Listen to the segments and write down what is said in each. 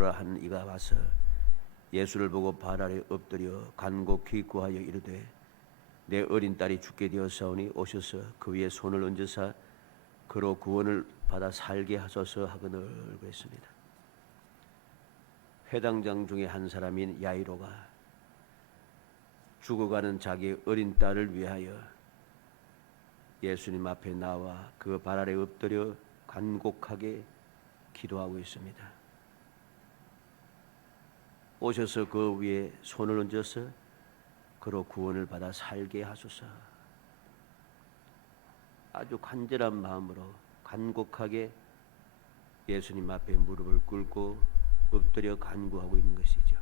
이르라 한 이가 와서 예수를 보고 발 아래 엎드려 간곡히 구하여 이르되 내 어린 딸이 죽게 되었사오니 오셔서 그 위에 손을 얹으사 그로 구원을 받아 살게 하소서 하거늘 그랬습니다. 회당장 중에 한 사람인 야이로가 죽어가는 자기 어린 딸을 위하여 예수님 앞에 나와 그 발 아래 엎드려 간곡하게 기도하고 있습니다. 오셔서 그 위에 손을 얹어서 그로 구원을 받아 살게 하소서. 아주 간절한 마음으로 간곡하게 예수님 앞에 무릎을 꿇고 엎드려 간구하고 있는 것이죠.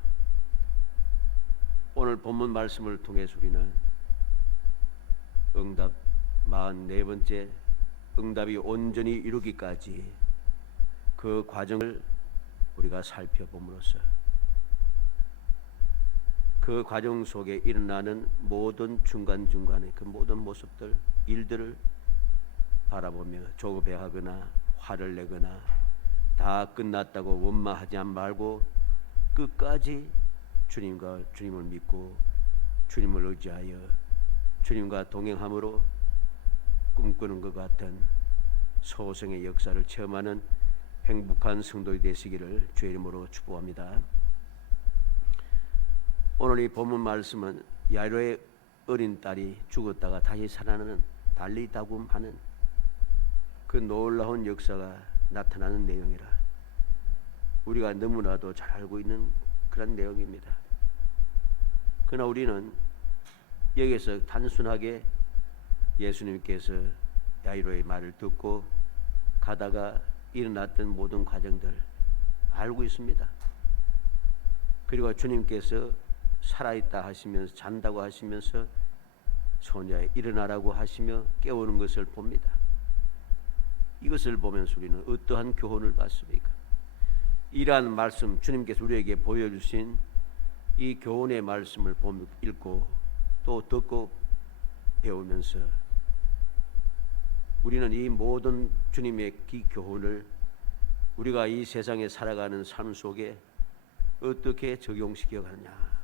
오늘 본문 말씀을 통해서 우리는 응답 44번째 응답이 온전히 이루기까지 그 과정을 우리가 살펴봄으로써 그 과정 속에 일어나는 모든 중간중간의 그 모든 모습들, 일들을 바라보며 조급해하거나 화를 내거나 다 끝났다고 원망하지 말고 끝까지 주님을 믿고 주님을 의지하여 주님과 동행함으로 꿈꾸는 것 같은 소생의 역사를 체험하는 행복한 성도이 되시기를 주의 이름으로 축복합니다. 오늘 이 본문 말씀은 야이로의 어린 딸이 죽었다가 다시 살아나는 달리다굼하는 그 놀라운 역사가 나타나는 내용이라 우리가 너무나도 잘 알고 있는 그런 내용입니다. 그러나 우리는 여기서 단순하게 예수님께서 야이로의 말을 듣고 가다가 일어났던 모든 과정들 알고 있습니다. 그리고 주님께서 살아있다 하시면서 잔다고 하시면서 소녀야 일어나라고 하시며 깨우는 것을 봅니다. 이것을 보면서 우리는 어떠한 교훈을 받습니까? 이러한 말씀, 주님께서 우리에게 보여주신 이 교훈의 말씀을 읽고 또 듣고 배우면서 우리는 이 모든 주님의 이 교훈을 우리가 이 세상에 살아가는 삶 속에 어떻게 적용시켜 가느냐,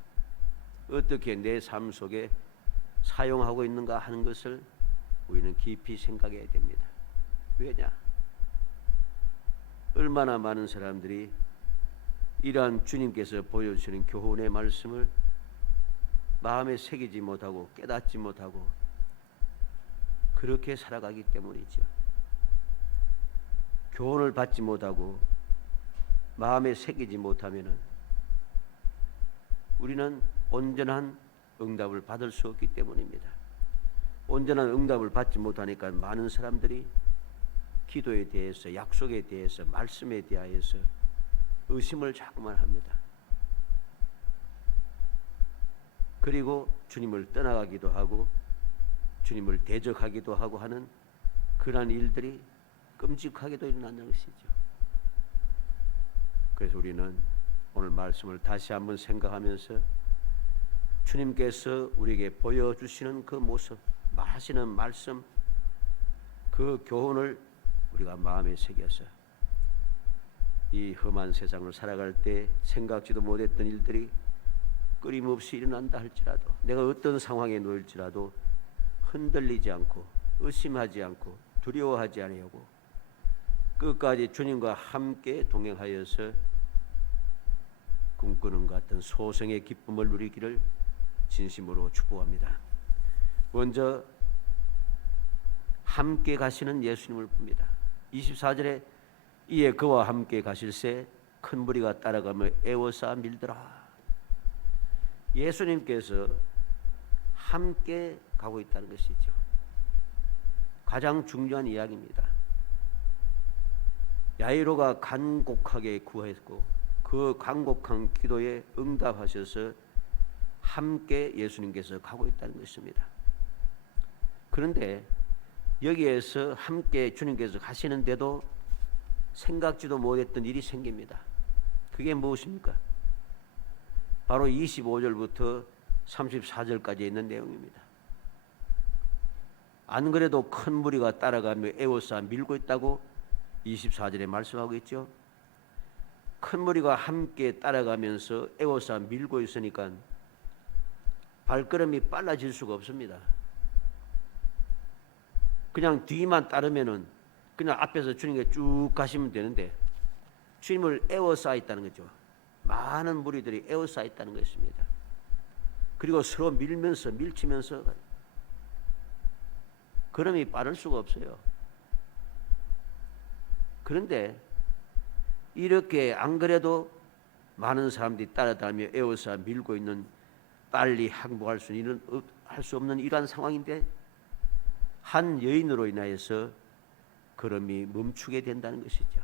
어떻게 내 삶 속에 사용하고 있는가 하는 것을 우리는 깊이 생각해야 됩니다. 왜냐? 얼마나 많은 사람들이 이러한 주님께서 보여주시는 교훈의 말씀을 마음에 새기지 못하고 깨닫지 못하고 그렇게 살아가기 때문이죠. 교훈을 받지 못하고 마음에 새기지 못하면은 우리는 온전한 응답을 받을 수 없기 때문입니다. 온전한 응답을 받지 못하니까 많은 사람들이 기도에 대해서, 약속에 대해서, 말씀에 대하여서 의심을 자꾸만 합니다. 그리고 주님을 떠나가기도 하고 주님을 대적하기도 하고 하는 그러한 일들이 끔찍하게도 일어난다는 것이죠. 그래서 우리는 오늘 말씀을 다시 한번 생각하면서 주님께서 우리에게 보여주시는 그 모습, 하시는 말씀, 그 교훈을 우리가 마음에 새겨서 이 험한 세상을 살아갈 때 생각지도 못했던 일들이 끊임없이 일어난다 할지라도, 내가 어떤 상황에 놓일지라도 흔들리지 않고 의심하지 않고 두려워하지 아니하고 끝까지 주님과 함께 동행하여서 꿈꾸는 것 같은 소생의 기쁨을 누리기를 진심으로 축복합니다. 먼저 함께 가시는 예수님을 봅니다. 24절에 이에 그와 함께 가실새 큰 무리가 따라가며 애워싸 밀더라. 예수님께서 함께 가고 있다는 것이죠. 가장 중요한 이야기입니다. 야이로가 간곡하게 구했고 그 간곡한 기도에 응답하셔서 함께 예수님께서 가고 있다는 것입니다. 그런데 여기에서 함께 주님께서 가시는데도 생각지도 못했던 일이 생깁니다. 그게 무엇입니까? 바로 25절부터 34절까지 있는 내용입니다. 안 그래도 큰 무리가 따라가며 애워싸 밀고 있다고 24절에 말씀하고 있죠. 큰 큰 무리가 함께 따라가면서 에워싸 밀고 있으니까 발걸음이 빨라질 수가 없습니다. 그냥 뒤만 따르면은 그냥 앞에서 주님께 쭉 가시면 되는데 주님을 에워싸 있다는 거죠. 많은 무리들이 에워싸 있다는 것입니다. 그리고 서로 밀치면서 걸음이 빠를 수가 없어요. 그런데 이렇게 안 그래도 많은 사람들이 따라다니며 에워싸 밀고 있는 빨리 항복할 수 없는 이러한 상황인데 한 여인으로 인하여서 걸음이 멈추게 된다는 것이죠.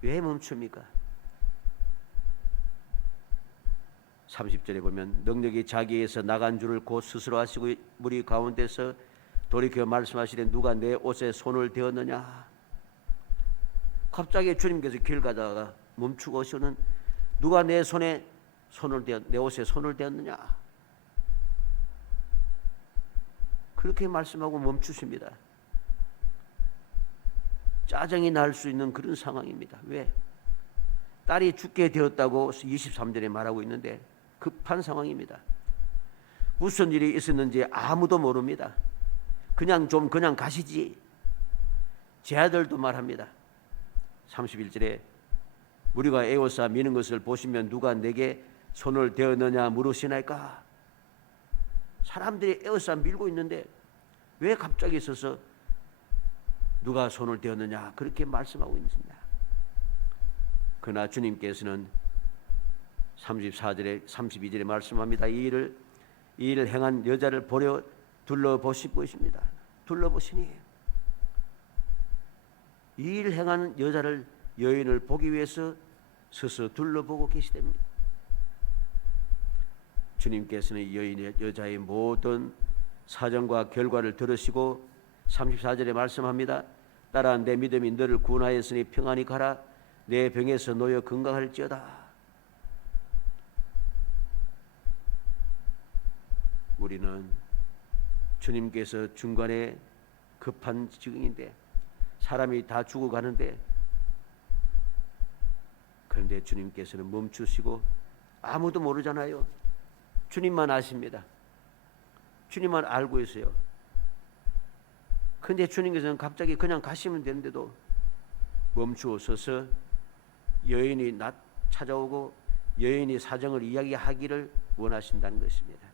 왜 멈춥니까? 30절에 보면 능력이 자기에서 나간 줄을 곧 스스로 하시고 무리 가운데서 돌이켜 말씀하시되 누가 내 옷에 손을 대었느냐. 갑자기 주님께서 길 가다가 멈추고 오시는 누가 내 옷에 손을 대었느냐. 그렇게 말씀하고 멈추십니다. 짜증이 날 수 있는 그런 상황입니다. 왜? 딸이 죽게 되었다고 23절에 말하고 있는데 급한 상황입니다. 무슨 일이 있었는지 아무도 모릅니다. 그냥 가시지. 제 아들도 말합니다. 31절에 무리가 에워싸 미는 것을 보시면 누가 내게 손을 대었느냐 물으시나이까. 사람들이 에워싸 밀고 있는데 왜 갑자기 서서 누가 손을 대었느냐 그렇게 말씀하고 있습니다. 그러나 주님께서는 34절에 32절에 말씀합니다. 이 일을 행한 여자를 보려 둘러보시고 있습니다. 둘러보시니 이 일을 행한 여인을 보기 위해서 서서 둘러보고 계시답니다. 주님께서는 여자의 모든 사정과 결과를 들으시고 34절에 말씀합니다. 딸아 내 믿음이 너를 구원하였으니 평안히 가라. 내 병에서 놓여 건강할지어다. 우리는 주님께서 중간에 급한 지경인데 사람이 다 죽어가는데 그런데 주님께서는 멈추시고 아무도 모르잖아요. 주님만 아십니다. 주님만 알고 있어요. 그런데 주님께서는 갑자기 그냥 가시면 되는데도 멈추어 서서 여인이 찾아오고 여인이 사정을 이야기하기를 원하신다는 것입니다.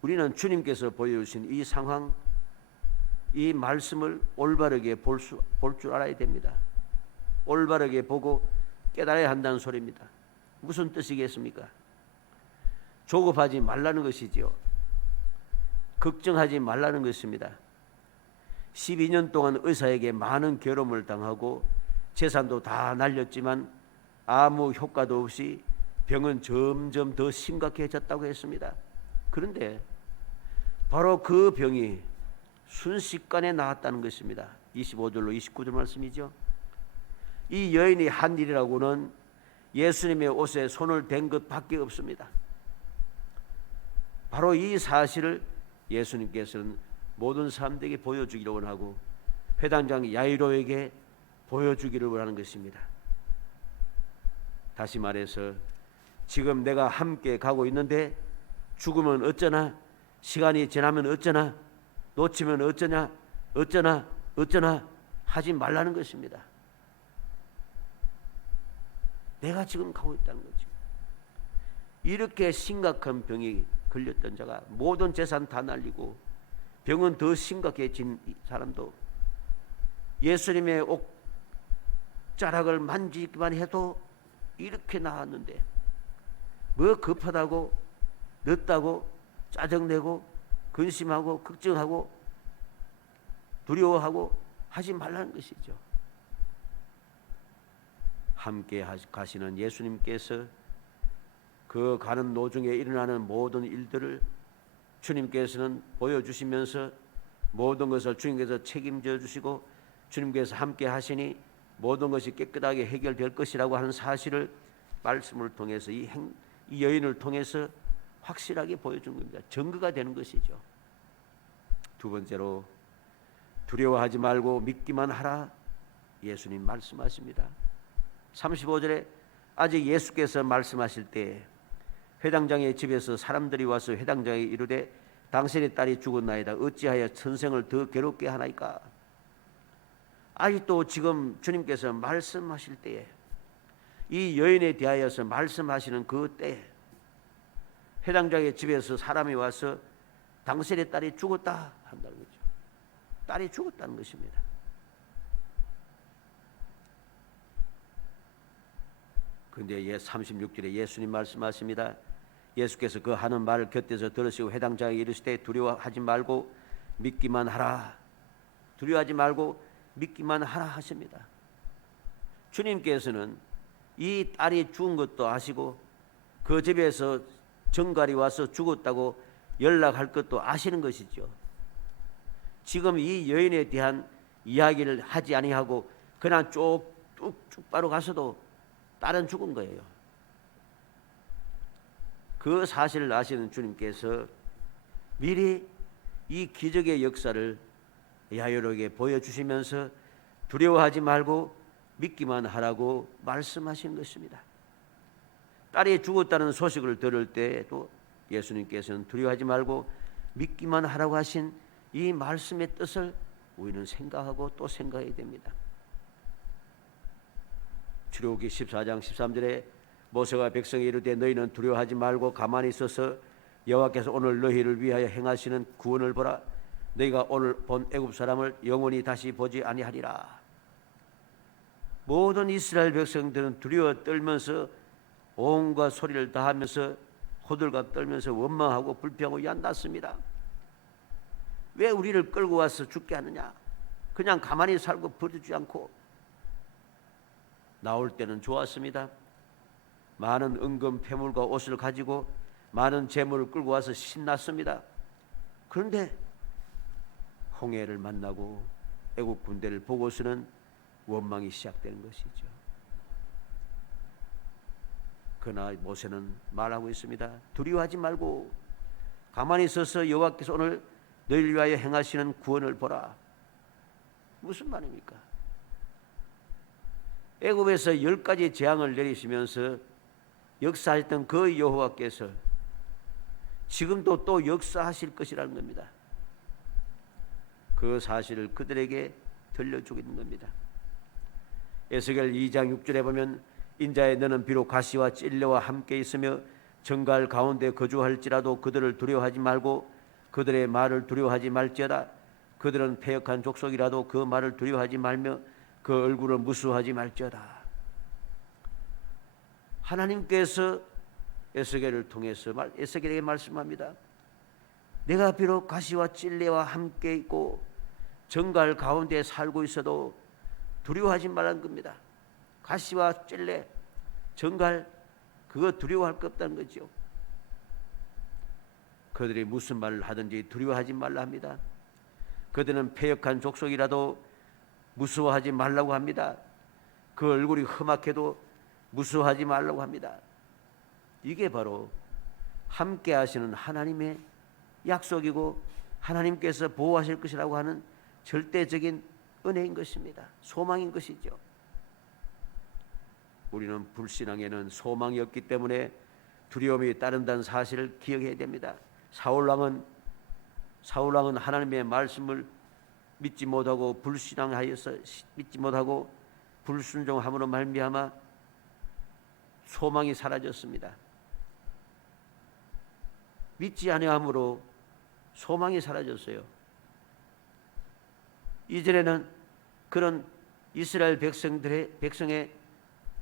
우리는 주님께서 보여주신 이 상황, 이 말씀을 올바르게 볼 줄 알아야 됩니다. 올바르게 보고 깨달아야 한다는 소리입니다. 무슨 뜻이겠습니까? 조급하지 말라는 것이지요. 걱정하지 말라는 것입니다. 12년 동안 의사에게 많은 괴로움을 당하고 재산도 다 날렸지만 아무 효과도 없이 병은 점점 더 심각해졌다고 했습니다. 그런데 바로 그 병이 순식간에 나았다는 것입니다. 25절로 29절 말씀이죠. 이 여인이 한 일이라고는 예수님의 옷에 손을 댄 것밖에 없습니다. 바로 이 사실을 예수님께서는 모든 사람들에게 보여주기를 원하고 회당장 야이로에게 보여주기를 원하는 것입니다. 다시 말해서 지금 내가 함께 가고 있는데 죽으면 어쩌나, 시간이 지나면 어쩌나, 놓치면 어쩌나 하지 말라는 것입니다. 내가 지금 가고 있다는 거죠. 이렇게 심각한 병이 걸렸던 자가 모든 재산 다 날리고 병은 더 심각해진 사람도 예수님의 옷자락을 만지기만 해도 이렇게 나았는데 뭐 급하다고 늦다고 짜증내고 근심하고 걱정하고 두려워하고 하지 말라는 것이죠. 함께 가시는 예수님께서 그 가는 도중에 일어나는 모든 일들을 주님께서는 보여주시면서 모든 것을 주님께서 책임져 주시고 주님께서 함께 하시니 모든 것이 깨끗하게 해결될 것이라고 하는 사실을 말씀을 통해서 이 여인을 통해서 확실하게 보여준 겁니다. 증거가 되는 것이죠. 두 두려워하지 말고 믿기만 하라. 예수님 말씀하십니다. 35절에 아직 예수께서 말씀하실 때 회당장의 집에서 사람들이 와서 회당장에 이르되 당신의 딸이 죽었나이다. 어찌하여 선생을 더 괴롭게 하나이까? 아직도 지금 주님께서 말씀하실 때에 이 여인에 대하여서 말씀하시는 그 때에 회당장의 집에서 사람이 와서 당신의 딸이 죽었다 한다는 거죠. 딸이 죽었다는 것입니다. 그런데 36절에 예수님 말씀하십니다. 예수께서 그 하는 말을 곁에서 들으시고 회당장에게 이르시되 두려워하지 말고 믿기만 하라. 두려워하지 말고 믿기만 하라 하십니다. 주님께서는 이 딸이 죽은 것도 아시고 그 집에서 정갈이 와서 죽었다고 연락할 것도 아시는 것이죠. 지금 이 여인에 대한 이야기를 하지 아니하고 그냥 쭉 바로 가서도 딸은 죽은 거예요. 그 사실을 아시는 주님께서 미리 이 기적의 역사를 야이로에게 보여주시면서 두려워하지 말고 믿기만 하라고 말씀하신 것입니다. 딸이 죽었다는 소식을 들을 때에도 예수님께서는 두려워하지 말고 믿기만 하라고 하신 이 말씀의 뜻을 우리는 생각하고 또 생각해야 됩니다. 출애굽기 14장 13절에 모세가 백성에 이르되 너희는 두려워하지 말고 가만히 있어서 여호와께서 오늘 너희를 위하여 행하시는 구원을 보라. 너희가 오늘 본 애굽 사람을 영원히 다시 보지 아니하리라. 모든 이스라엘 백성들은 두려워 떨면서 온갖 소리를 다하면서 호들갑 떨면서 원망하고 불평하고 얀났습니다. 왜 우리를 끌고 와서 죽게 하느냐? 그냥 가만히 살고 버리지 않고. 나올 때는 좋았습니다. 많은 은금 폐물과 옷을 가지고 많은 재물을 끌고 와서 신났습니다. 그런데 홍해를 만나고 애국 군대를 보고서는 원망이 시작되는 것이죠. 그러나 모세는 말하고 있습니다. 두려워하지 말고 가만히 있어서 여호와께서 오늘 너희를 위하여 행하시는 구원을 보라. 무슨 말입니까? 애굽에서 10가지 재앙을 내리시면서 역사했던 그 여호와께서 지금도 또 역사하실 것이라는 겁니다. 그 사실을 그들에게 들려주고 있는 겁니다. 에스겔 2장 6절에 보면 인자의 너는 비록 가시와 찔레와 함께 있으며 정갈 가운데 거주할지라도 그들을 두려워하지 말고 그들의 말을 두려워하지 말지어다. 그들은 패역한 족속이라도 그 말을 두려워하지 말며 그 얼굴을 무수하지 말지어다. 하나님께서 에스겔을 통해서 에스겔에게 말씀합니다. 내가 비록 가시와 찔레와 함께 있고 정갈 가운데 살고 있어도 두려워하지 말라는 겁니다. 가시와 찔레, 정갈 그거 두려워할 것 없다는 거죠. 그들이 무슨 말을 하든지 두려워하지 말라 합니다. 그들은 패역한 족속이라도 무서워하지 말라고 합니다. 그 얼굴이 험악해도 무서워하지 말라고 합니다. 이게 바로 함께 하시는 하나님의 약속이고 하나님께서 보호하실 것이라고 하는 절대적인 은혜인 것입니다. 소망인 것이죠. 우리는 불신앙에는 소망이 없기 때문에 두려움이 따른다는 사실을 기억해야 됩니다. 사울왕은 하나님의 말씀을 믿지 못하고 불신앙하여서 믿지 못하고 불순종함으로 말미암아 소망이 사라졌습니다. 믿지 아니함으로 소망이 사라졌어요. 이전에는 그런 이스라엘 백성의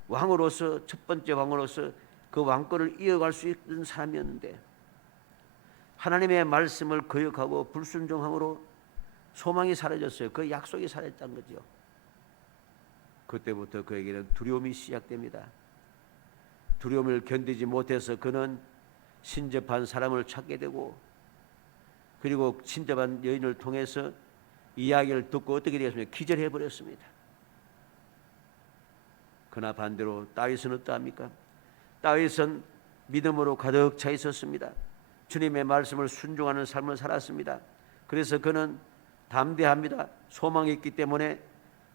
왕으로서 첫 번째 왕으로서 그 왕권을 이어갈 수 있는 사람이었는데 하나님의 말씀을 거역하고 불순종함으로 소망이 사라졌어요. 그 약속이 사라졌다는 거죠. 그때부터 그에게는 두려움이 시작됩니다. 두려움을 견디지 못해서 그는 신접한 사람을 찾게 되고 그리고 신접한 여인을 통해서 이야기를 듣고 어떻게 되었습니까? 기절해 버렸습니다. 그러나 반대로 다윗은 어떠합니까? 다윗은 믿음으로 가득 차 있었습니다. 주님의 말씀을 순종하는 삶을 살았습니다. 그래서 그는 담대합니다. 소망이 있기 때문에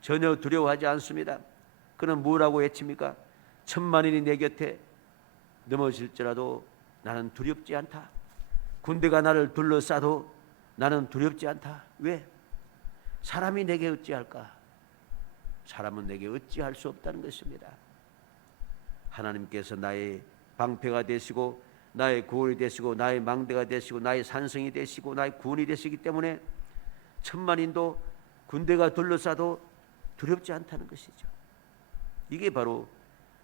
전혀 두려워하지 않습니다. 그는 뭐라고 외칩니까? 천만인이 내 곁에 넘어질지라도 나는 두렵지 않다. 군대가 나를 둘러싸도 나는 두렵지 않다. 왜? 사람이 내게 어찌할까? 사람은 내게 어찌할 수 없다는 것입니다. 하나님께서 나의 방패가 되시고 나의 구원이 되시고 나의 망대가 되시고 나의 산성이 되시고 나의 구원이 되시기 때문에 천만인도 군대가 둘러싸도 두렵지 않다는 것이죠. 이게 바로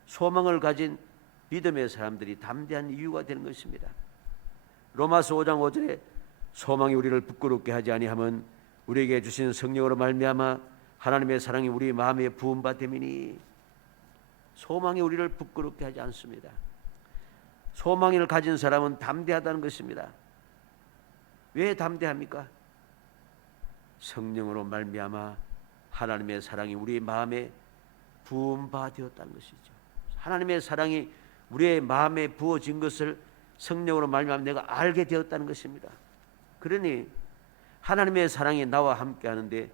소망을 가진 믿음의 사람들이 담대한 이유가 되는 것입니다. 로마서 5장 5절에 소망이 우리를 부끄럽게 하지 아니하면 우리에게 주신 성령으로 말미암아 하나님의 사랑이 우리 마음에 부은 바 됨이니. 소망이 우리를 부끄럽게 하지 않습니다. 소망을 가진 사람은 담대하다는 것입니다. 왜 담대합니까? 성령으로 말미암아 하나님의 사랑이 우리 마음에 부은 바 되었다는 것이죠. 하나님의 사랑이 우리의 마음에 부어진 것을 성령으로 말미암아 내가 알게 되었다는 것입니다. 그러니 하나님의 사랑이 나와 함께 하는데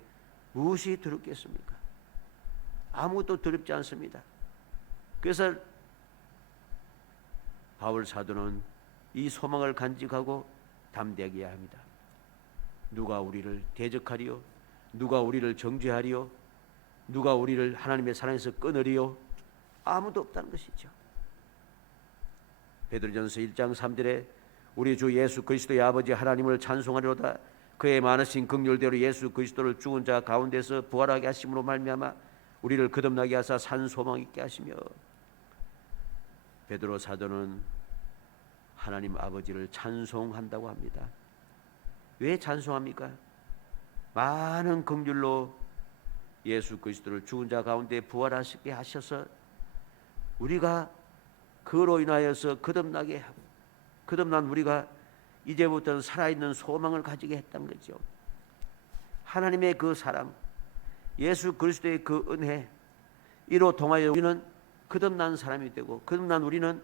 무엇이 두렵겠습니까? 아무것도 두렵지 않습니다. 그래서 바울 사도는 이 소망을 간직하고 담대하게 해야 합니다. 누가 우리를 대적하리요? 누가 우리를 정죄하리요? 누가 우리를 하나님의 사랑에서 끊으리요? 아무도 없다는 것이죠. 베드로전서 1장 3절에 우리 주 예수 그리스도의 아버지 하나님을 찬송하리로다. 그의 많으신 긍휼대로 예수 그리스도를 죽은 자 가운데서 부활하게 하심으로 말미암아 우리를 거듭나게 하사 산 소망 있게 하시며. 베드로 사도는 하나님 아버지를 찬송한다고 합니다. 왜 찬송합니까? 많은 긍휼로 예수 그리스도를 죽은 자 가운데 부활하시게 하셔서 우리가 그로 인하여서 거듭나게 하고 거듭난 우리가 이제부터는 살아있는 소망을 가지게 했다는 거죠. 하나님의 그 사랑, 예수 그리스도의 그 은혜, 이로 통하여 우리는 거듭난 사람이 되고 거듭난 우리는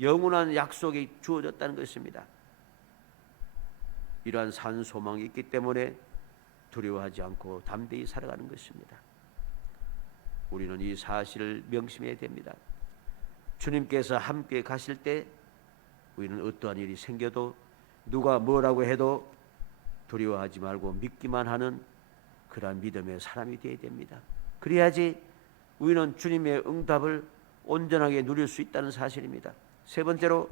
영원한 약속이 주어졌다는 것입니다. 이러한 산 소망이 있기 때문에 두려워하지 않고 담대히 살아가는 것입니다. 우리는 이 사실을 명심해야 됩니다. 주님께서 함께 가실 때 우리는 어떠한 일이 생겨도 누가 뭐라고 해도 두려워하지 말고 믿기만 하는 그러한 믿음의 사람이 되어야 됩니다. 그래야지 우리는 주님의 응답을 온전하게 누릴 수 있다는 사실입니다. 세 번째로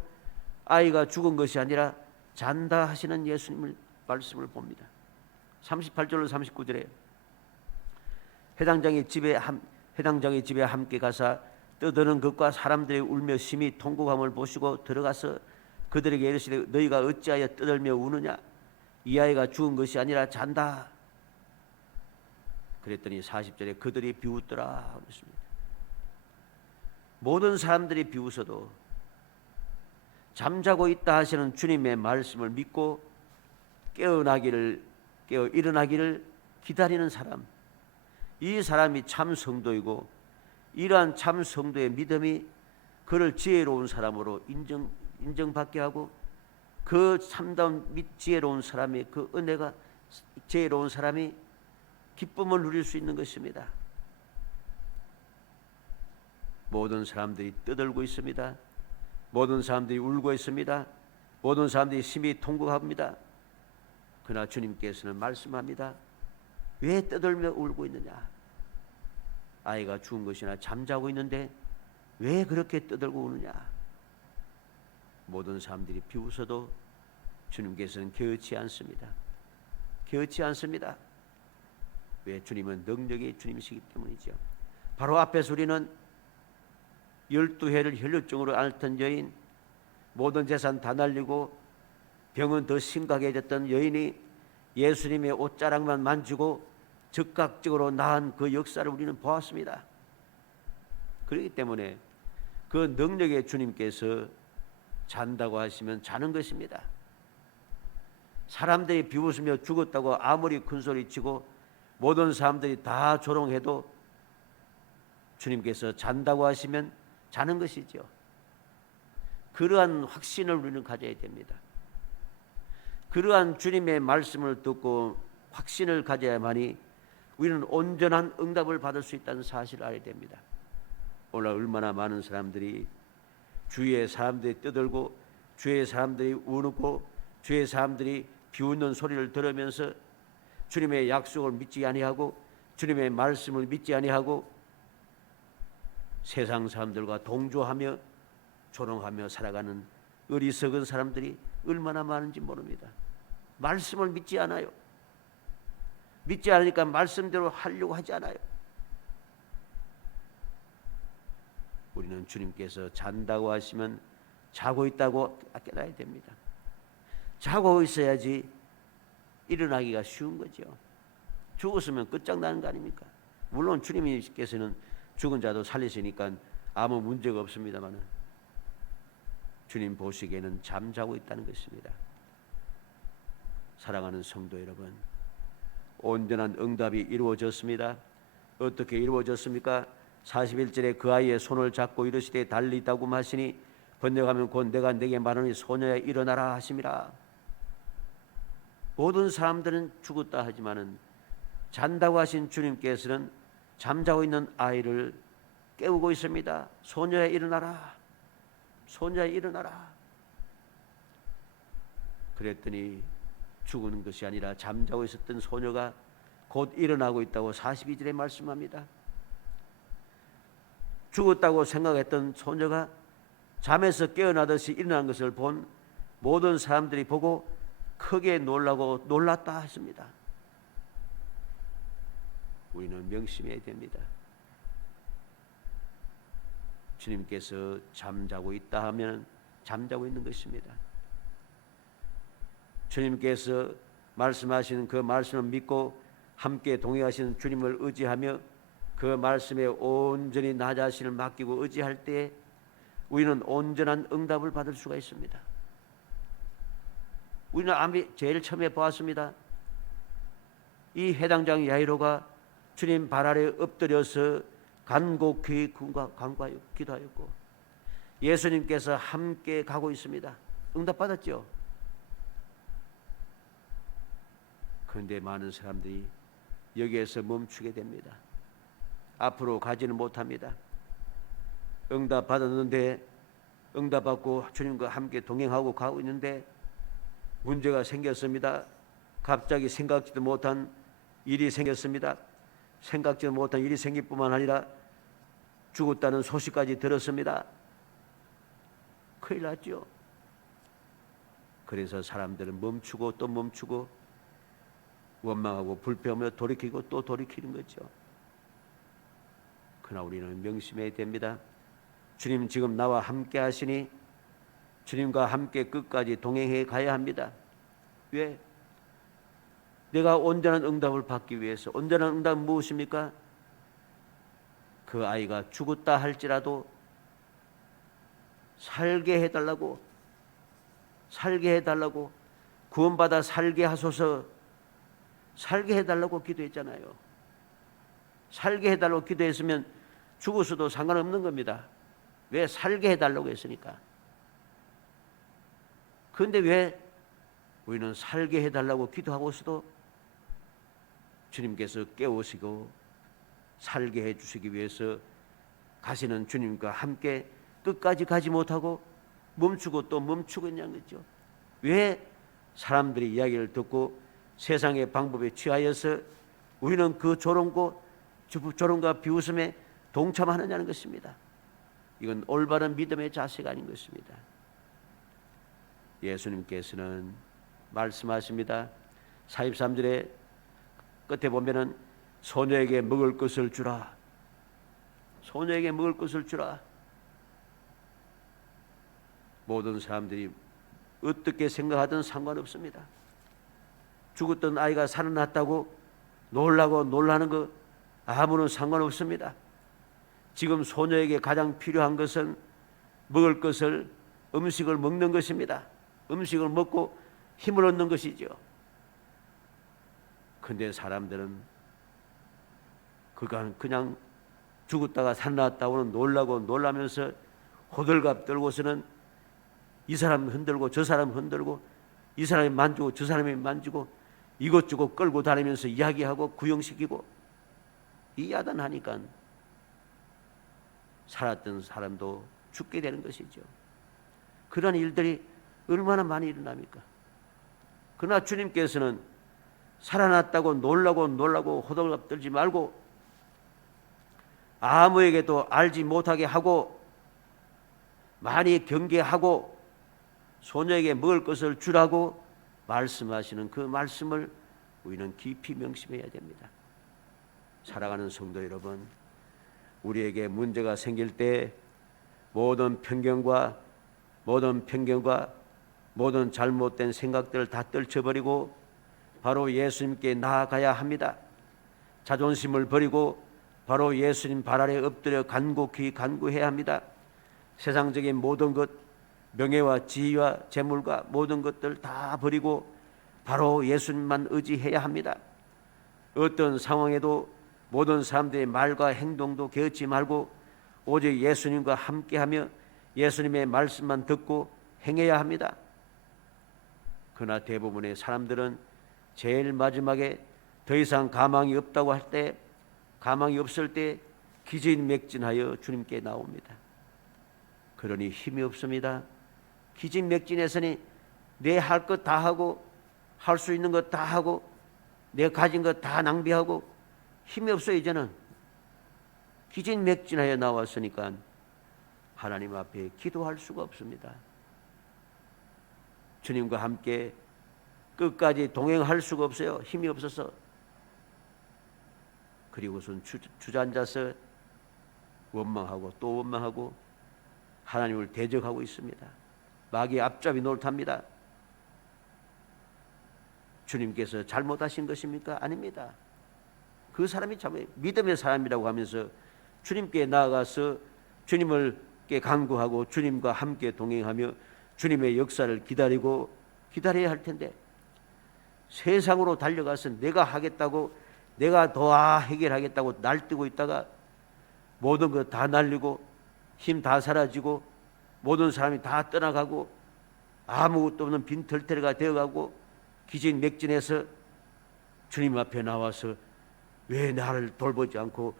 아이가 죽은 것이 아니라 잔다 하시는 예수님의 말씀을 봅니다. 38절로 39절에 해당장의 집에 함께 가사 떠드는 것과 사람들이 울며 심히 통곡함을 보시고 들어가서 그들에게 이르시되 너희가 어찌하여 떠들며 우느냐? 이 아이가 죽은 것이 아니라 잔다. 그랬더니 40절에 그들이 비웃더라 그랬습니다. 모든 사람들이 비웃어도 잠자고 있다 하시는 주님의 말씀을 믿고 깨어 일어나기를 기다리는 사람, 이 사람이 참 성도이고 이러한 참 성도의 믿음이 그를 지혜로운 사람으로 인정받게 하고 그 참다운 지혜로운 사람의 그 은혜가 지혜로운 사람이 기쁨을 누릴 수 있는 것입니다. 모든 사람들이 떠들고 있습니다. 모든 사람들이 울고 있습니다. 모든 사람들이 심히 통곡합니다. 그러나 주님께서는 말씀합니다. 왜 떠들며 울고 있느냐? 아이가 죽은 것이나 잠자고 있는데 왜 그렇게 떠들고 우느냐? 모든 사람들이 비웃어도 주님께서는 개의치 않습니다. 개의치 않습니다. 왜? 주님은 능력의 주님이시기 때문이죠. 바로 앞에서 우리는 12해를 혈루증으로 앓던 여인, 모든 재산 다 날리고 병은 더 심각해졌던 여인이 예수님의 옷자락만 만지고 즉각적으로 나은 그 역사를 우리는 보았습니다. 그렇기 때문에 그 능력의 주님께서 잔다고 하시면 자는 것입니다. 사람들이 비웃으며 죽었다고 아무리 큰소리치고 모든 사람들이 다 조롱해도 주님께서 잔다고 하시면 자는 것이죠. 그러한 확신을 우리는 가져야 됩니다. 그러한 주님의 말씀을 듣고 확신을 가져야만이 우리는 온전한 응답을 받을 수 있다는 사실을 알아야 됩니다. 오늘 얼마나 많은 사람들이 주위의 사람들이 떠들고 주위의 사람들이 우는고 주위의 사람들이 비웃는 소리를 들으면서 주님의 약속을 믿지 아니하고 주님의 말씀을 믿지 아니하고 세상 사람들과 동조하며 조롱하며 살아가는 어리석은 사람들이 얼마나 많은지 모릅니다. 말씀을 믿지 않아요. 믿지 않으니까 말씀대로 하려고 하지 않아요. 우리는 주님께서 잔다고 하시면 자고 있다고 깨달아야 됩니다. 자고 있어야지 일어나기가 쉬운 거죠. 죽었으면 끝장나는 거 아닙니까? 물론 주님께서는 죽은 자도 살리시니까 아무 문제가 없습니다만 주님 보시기에는 잠자고 있다는 것입니다. 사랑하는 성도 여러분, 온전한 응답이 이루어졌습니다. 어떻게 이루어졌습니까? 41절에 그 아이의 손을 잡고 이르시되 달리다고 하시니 번역하면 곧 내가 네게 말하니 소녀야 일어나라 하심이라. 모든 사람들은 죽었다 하지만은 잔다고 하신 주님께서는 잠자고 있는 아이를 깨우고 있습니다. 소녀야 일어나라. 소녀야 일어나라. 그랬더니 죽은 것이 아니라 잠자고 있었던 소녀가 곧 일어나고 있다고 42절에 말씀합니다. 죽었다고 생각했던 소녀가 잠에서 깨어나듯이 일어난 것을 본 모든 사람들이 보고 크게 놀라고 놀랐다 했습니다. 우리는 명심해야 됩니다. 주님께서 잠자고 있다 하면 잠자고 있는 것입니다. 주님께서 말씀하시는 그 말씀을 믿고 함께 동행하시는 주님을 의지하며 그 말씀에 온전히 나 자신을 맡기고 의지할 때 우리는 온전한 응답을 받을 수가 있습니다. 우리는 제일 처음에 보았습니다. 이 해당장 야이로가 주님 발 아래 엎드려서 간곡히 기도하였고 예수님께서 함께 가고 있습니다. 응답받았죠. 그런데 많은 사람들이 여기에서 멈추게 됩니다. 앞으로 가지는 못합니다. 응답받았는데 응답받고 주님과 함께 동행하고 가고 있는데 문제가 생겼습니다. 갑자기 생각지도 못한 일이 생겼습니다. 생각지도 못한 일이 생길 뿐만 아니라 죽었다는 소식까지 들었습니다. 큰일 났죠. 그래서 사람들은 멈추고 또 멈추고 원망하고 불평하며 돌이키고 또 돌이키는 거죠. 그러나 우리는 명심해야 됩니다. 주님 지금 나와 함께 하시니 주님과 함께 끝까지 동행해 가야 합니다. 왜? 내가 온전한 응답을 받기 위해서. 온전한 응답은 무엇입니까? 그 아이가 죽었다 할지라도 살게 해달라고 구원받아 살게 하소서, 살게 해달라고 기도했잖아요. 살게 해달라고 기도했으면 죽었어도 상관없는 겁니다. 왜? 살게 해달라고 했으니까. 그런데 왜 우리는 살게 해달라고 기도하고서도 주님께서 깨우시고 살게 해주시기 위해서 가시는 주님과 함께 끝까지 가지 못하고 멈추고 또 멈추고 있냐는 거죠. 왜? 사람들이 이야기를 듣고 세상의 방법에 취하여서 우리는 그 조롱과 비웃음에 동참하느냐는 것입니다. 이건 올바른 믿음의 자세가 아닌 것입니다. 예수님께서는 말씀하십니다. 43절에 끝에 보면은 소녀에게 먹을 것을 주라. 소녀에게 먹을 것을 주라. 모든 사람들이 어떻게 생각하든 상관없습니다. 죽었던 아이가 살아났다고 놀라고 놀라는 거 아무런 상관없습니다. 지금 소녀에게 가장 필요한 것은 먹을 것을, 음식을 먹는 것입니다. 음식을 먹고 힘을 얻는 것이죠. 그런데 사람들은 그냥 죽었다가 살아났다고는 놀라고 놀라면서 호들갑 떨고서는 이 사람 흔들고 저 사람 흔들고 이 사람이 만지고 저 사람이 만지고 이것저것 끌고 다니면서 이야기하고 구형시키고 이 야단하니까 살았던 사람도 죽게 되는 것이죠. 그런 일들이 얼마나 많이 일어납니까? 그러나 주님께서는 살아났다고 놀라고 호들갑 떨지 말고 아무에게도 알지 못하게 하고 많이 경계하고 소녀에게 먹을 것을 주라고 말씀하시는 그 말씀을 우리는 깊이 명심해야 됩니다. 사랑하는 성도 여러분, 우리에게 문제가 생길 때 모든 편견과 모든 잘못된 생각들을 다 떨쳐버리고 바로 예수님께 나아가야 합니다. 자존심을 버리고 바로 예수님 발 아래 엎드려 간곡히 간구해야 합니다. 세상적인 모든 것, 명예와 지위와 재물과 모든 것들 다 버리고 바로 예수님만 의지해야 합니다. 어떤 상황에도 모든 사람들의 말과 행동도 개의치 말고 오직 예수님과 함께하며 예수님의 말씀만 듣고 행해야 합니다. 그러나 대부분의 사람들은 제일 마지막에 더 이상 가망이 없다고 할 때, 가망이 없을 때 기진맥진하여 주님께 나옵니다. 그러니 힘이 없습니다. 기진맥진해서니 내 할 것 다 하고 할 수 있는 것 다 하고 내 가진 것 다 낭비하고 힘이 없어요. 이제는 기진맥진하여 나왔으니까 하나님 앞에 기도할 수가 없습니다. 주님과 함께 끝까지 동행할 수가 없어요. 힘이 없어서. 그리고선 주저앉아서 원망하고 또 원망하고 하나님을 대적하고 있습니다. 마귀의 앞잡이 노릇합니다. 주님께서 잘못하신 것입니까? 아닙니다. 그 사람이 참 믿음의 사람이라고 하면서 주님께 나아가서 주님께 간구하고 주님과 함께 동행하며 주님의 역사를 기다려야 할 텐데 세상으로 달려가서 내가 하겠다고 내가 더 해결하겠다고 날뛰고 있다가 모든 것 다 날리고 힘 다 사라지고 모든 사람이 다 떠나가고 아무것도 없는 빈털터리가 되어가고 기진맥진해서 주님 앞에 나와서 왜 나를 돌보지 않고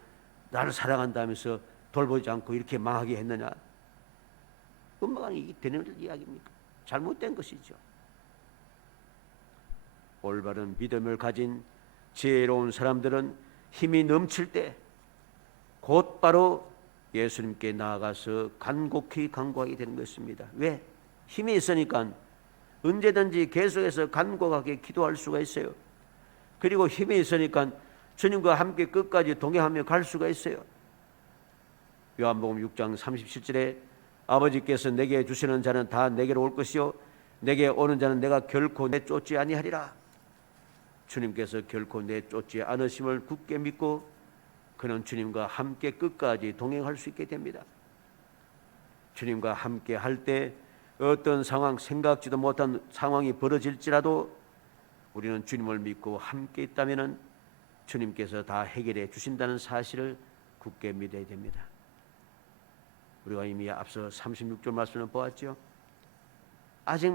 나를 사랑한다면서 돌보지 않고 이렇게 망하게 했느냐? 엄마가 이게 되는 이야기입니까? 잘못된 것이죠. 올바른 믿음을 가진 지혜로운 사람들은 힘이 넘칠 때 곧바로 예수님께 나아가서 간곡히 간구하게 되는 것입니다. 왜? 힘이 있으니까 언제든지 계속해서 간곡하게 기도할 수가 있어요. 그리고 힘이 있으니까 주님과 함께 끝까지 동행하며 갈 수가 있어요. 요한복음 6장 37절에 아버지께서 내게 주시는 자는 다 내게로 올 것이요 내게 오는 자는 내가 결코 내쫓지 아니하리라. 주님께서 결코 내쫓지 않으심을 굳게 믿고 그는 주님과 함께 끝까지 동행할 수 있게 됩니다. 주님과 함께 할 때 어떤 상황, 생각지도 못한 상황이 벌어질지라도 우리는 주님을 믿고 함께 있다면 주님께서 다 해결해 주신다는 사실을 굳게 믿어야 됩니다. 우리가 이미 앞서 36절 말씀을 보았죠. 아직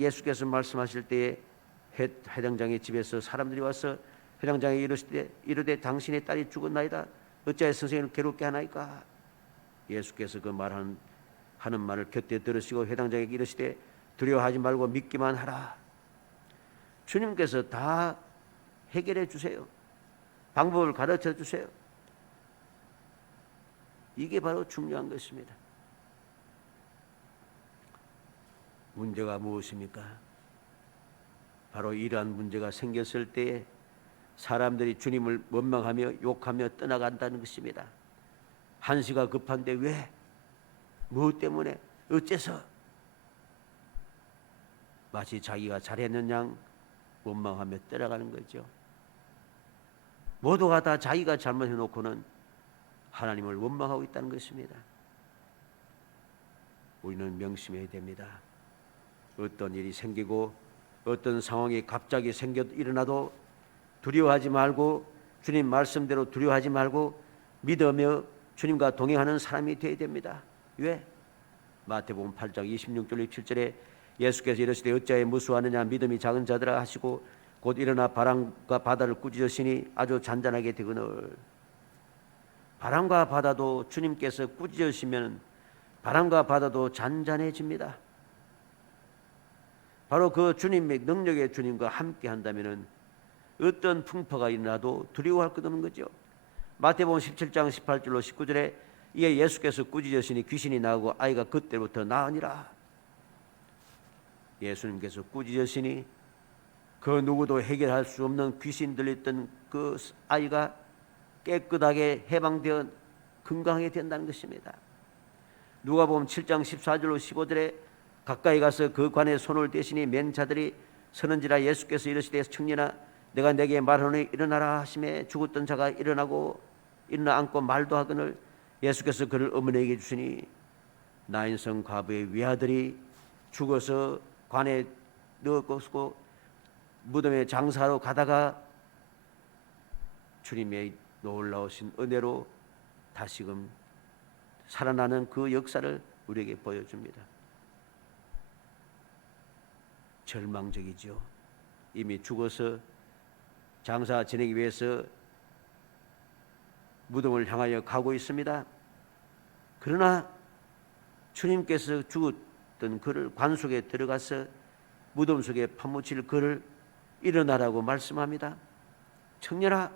예수께서 말씀하실 때에 회당장의 집에서 사람들이 와서 회당장에 이르되 당신의 딸이 죽었나이다. 어찌하여 선생님을 괴롭게 하나이까? 예수께서 그 하는 말을 곁에 들으시고 회당장에게 이르시되 두려워하지 말고 믿기만 하라. 주님께서 다 해결해 주세요. 방법을 가르쳐 주세요. 이게 바로 중요한 것입니다. 문제가 무엇입니까? 바로 이러한 문제가 생겼을 때에 사람들이 주님을 원망하며 욕하며 떠나간다는 것입니다. 한시가 급한데 왜? 무엇 때문에? 어째서? 마치 자기가 잘했는 양 원망하며 떠나가는 거죠. 모두가 다 자기가 잘못해놓고는 하나님을 원망하고 있다는 것입니다. 우리는 명심해야 됩니다. 어떤 일이 생기고 어떤 상황이 갑자기 일어나도 두려워하지 말고 주님 말씀대로 두려워하지 말고 믿으며 주님과 동행하는 사람이 되어야 됩니다. 왜? 마태복음 8장 26절 27절에 예수께서 이르시되 어찌하여 무수하느냐 믿음이 작은 자들아 하시고 곧 일어나 바람과 바다를 꾸짖으시니 아주 잔잔하게 되거늘. 바람과 바다도 주님께서 꾸짖으시면 바람과 바다도 잔잔해집니다. 바로 그 주님의 능력의 주님과 함께 한다면 어떤 풍파가 일어나도 두려워할 것 없는 거죠. 마태복음 17장 18절로 19절에 이에 예수께서 꾸짖으시니 귀신이 나오고 아이가 그때부터 나으니라. 예수님께서 꾸짖으시니 그 누구도 해결할 수 없는 귀신 들렸던 그 아이가 깨끗하게 해방되어 건강하게 된다는 것입니다. 누가복음 7장 14절로 15절에 가까이 가서 그 관에 손을 대시니 맨 자들이 서는지라. 예수께서 이르시되 청년아 내가 내게 말하노니 일어나라 하시매 죽었던 자가 일어나 앉고 말도 하거늘. 예수께서 그를 어머니에게 주시니 나인성 과부의 외아들이 죽어서 관에 넣었고 무덤에 장사하러 가다가 주님의 놀라우신 은혜로 다시금 살아나는 그 역사를 우리에게 보여줍니다. 절망적이죠. 이미 죽어서 장사 지내기 위해서 무덤을 향하여 가고 있습니다. 그러나 주님께서 죽었던 그를 관 속에 들어가서 무덤 속에 파묻힐 그를 일어나라고 말씀합니다. 청년아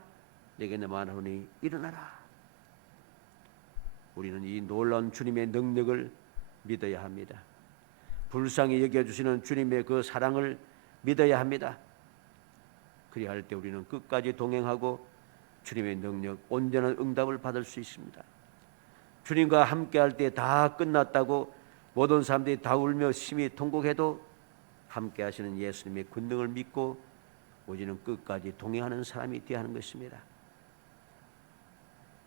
내게 내 말하노니 일어나라. 우리는 이 놀라운 주님의 능력을 믿어야 합니다. 불쌍히 여겨주시는 주님의 그 사랑을 믿어야 합니다. 그리할 때 우리는 끝까지 동행하고 주님의 능력, 온전한 응답을 받을 수 있습니다. 주님과 함께할 때 다 끝났다고 모든 사람들이 다 울며 심히 통곡해도 함께하시는 예수님의 권능을 믿고 우리는 끝까지 동행하는 사람이 되어야 하는 것입니다.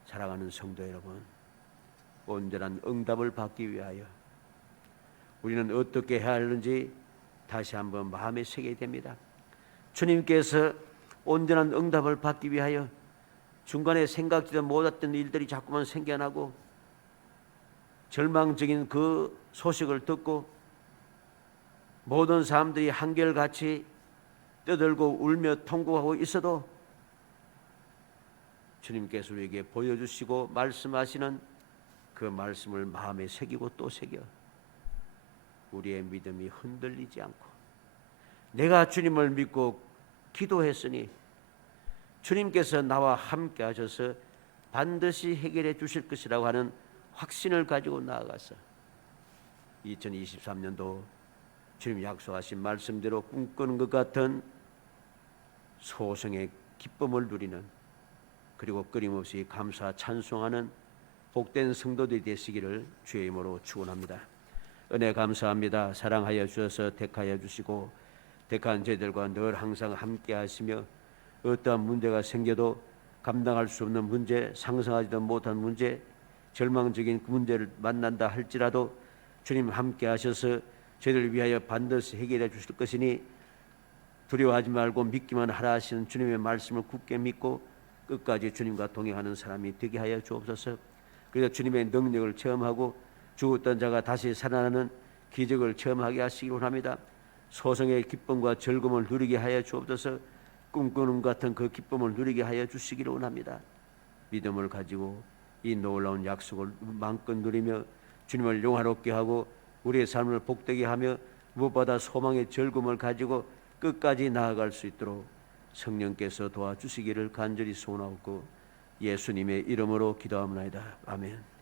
사랑하는 성도 여러분, 온전한 응답을 받기 위하여 우리는 어떻게 해야 하는지 다시 한번 마음에 새겨야 됩니다. 주님께서 온전한 응답을 받기 위하여 중간에 생각지도 못했던 일들이 자꾸만 생겨나고 절망적인 그 소식을 듣고 모든 사람들이 한결같이 떠들고 울며 통곡하고 있어도 주님께서 우리에게 보여주시고 말씀하시는 그 말씀을 마음에 새기고 또 새겨 우리의 믿음이 흔들리지 않고 내가 주님을 믿고 기도했으니 주님께서 나와 함께 하셔서 반드시 해결해 주실 것이라고 하는 확신을 가지고 나아가서 2023년도 주님 약속하신 말씀대로 꿈꾸는 것 같은 소성의 기쁨을 누리는, 그리고 끊임없이 감사 찬송하는 복된 성도들이 되시기를 주의 이름으로 축원합니다. 은혜 감사합니다. 사랑하여 주셔서 택하여 주시고 택한 저희들과 늘 항상 함께 하시며 어떠한 문제가 생겨도 감당할 수 없는 문제, 상상하지도 못한 문제, 절망적인 그 문제를 만난다 할지라도 주님 함께 하셔서 저희를 위하여 반드시 해결해 주실 것이니 두려워하지 말고 믿기만 하라 하시는 주님의 말씀을 굳게 믿고 끝까지 주님과 동행하는 사람이 되게 하여 주옵소서. 그래서 주님의 능력을 체험하고 죽었던 자가 다시 살아나는 기적을 체험하게 하시기 원합니다. 소성의 기쁨과 즐거움을 누리게 하여 주옵소서. 꿈꾸는 같은 그 기쁨을 누리게 하여 주시기를 원합니다. 믿음을 가지고 이 놀라운 약속을 마음껏 누리며 주님을 영화롭게 하고 우리의 삶을 복되게 하며 무엇보다 소망의 즐거움을 가지고 끝까지 나아갈 수 있도록 성령께서 도와주시기를 간절히 소원하옵고 예수님의 이름으로 기도합니다. 아멘.